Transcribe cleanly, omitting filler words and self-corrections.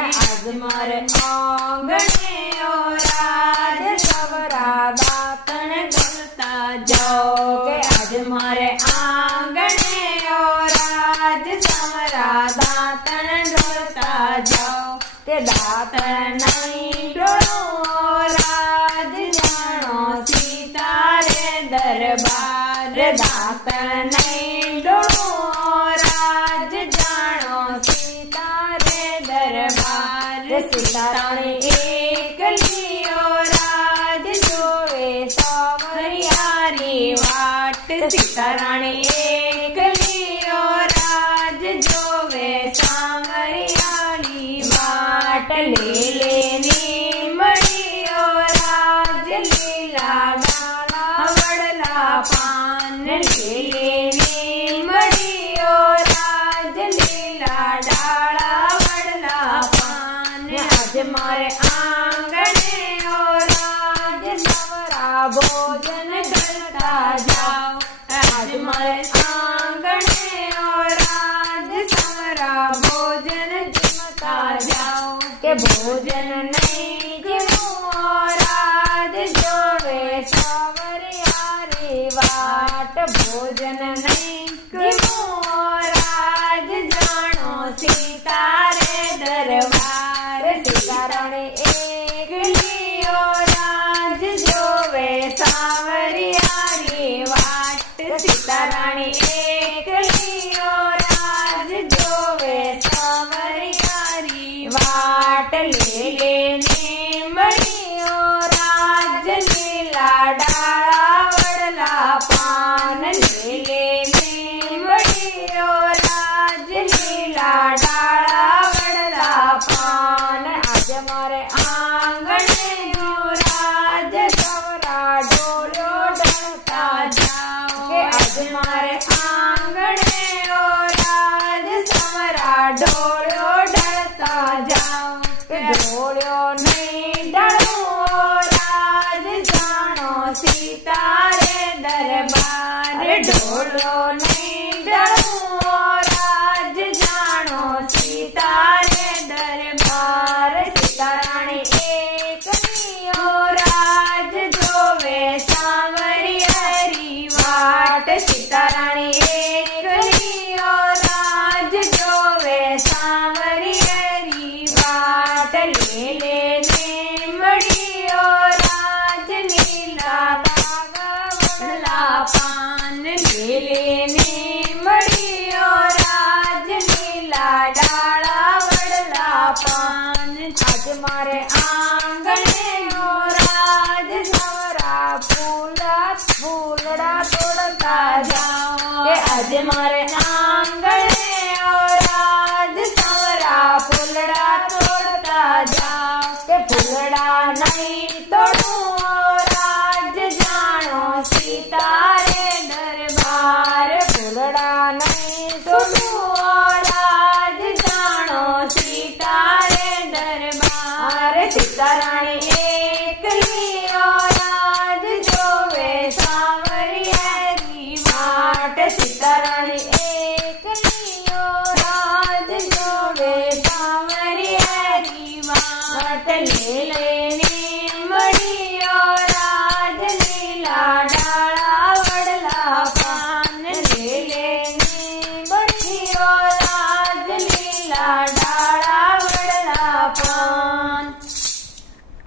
आज मारे आंगणे ओ राज सवरा दातण डोलता जाओ के आज मारे आंगणे ओ राज सवरा दातण डोलता जाओ ते दातण नहीं डोलो राज जानो सीता रे दरबार दातण नहीं डोलो राज जानो सीता रे दरबार सीता रानी एकली ओ राज जोवे सावरियारी वाट सीता रानी एकली ओ राज जोवे सावरियारी वाट लेनी मड़ी ओ राज लीला डाला वडला पान लेनी मड़ी ओ राज लीला डाला वडला पान आज मारे आंगणे ओ राज सवरा भोजन करता जाओ आज मारे आंगणे ओ राज सवरा भोजन जमता जाओ के भोजन नहीं गिनो राज जोवे सावरियारी वाट भोजन नहीं गिनो राज जानो सीता रे दरबार सीता रानी एकली ओ राज जोवे सावरियारी वाट सीता रानी एकली ओ राज जोवे सावरियारी वाट लेने मड़ी ओ राज लीला डाला वडला पान लेने मड़ी ओ राज लीला डाला वडला पान आज मारे आंगणे ओ राज सवरा डोलो डलता जाओ के आज मारे आंगणे ओ राज सवरा डोलो डलता जाओ के डोलो नहीं डलो राज जानो सीता रे दरबार डोलो नहीं डलो राज जानो सीता रे दरबार सीता रानी एकली ओ राज जोवे सावरियारी वाट सीता रानी एकली ओ राज जोवे सावरियारी वाट लेने मड़ी ओ राज लीला धागा वडला पान लेने मड़ी ओ राज लीला डाला वडला पान आज मारे आंगणे ओ राज सवरा फूलड़ा तोड़ता जाओ के आज मारे आंगणे ओ राज सवरा फूलड़ा तोड़ता जाओ के फूलड़ा नहीं तोड़ो राज जानो सीता रे दरबार फूलड़ा नहीं तोड़ो राज जानो सीता रे दरबार सीता रानी एकली ओ राज जोवे सावरियारी वाट सीता रानी एकली ओ राज जोवे सावरियारी वाट लेने मड़ी ओ राज लीला डाला वडला पान लेने मड़ी ओ राज लीला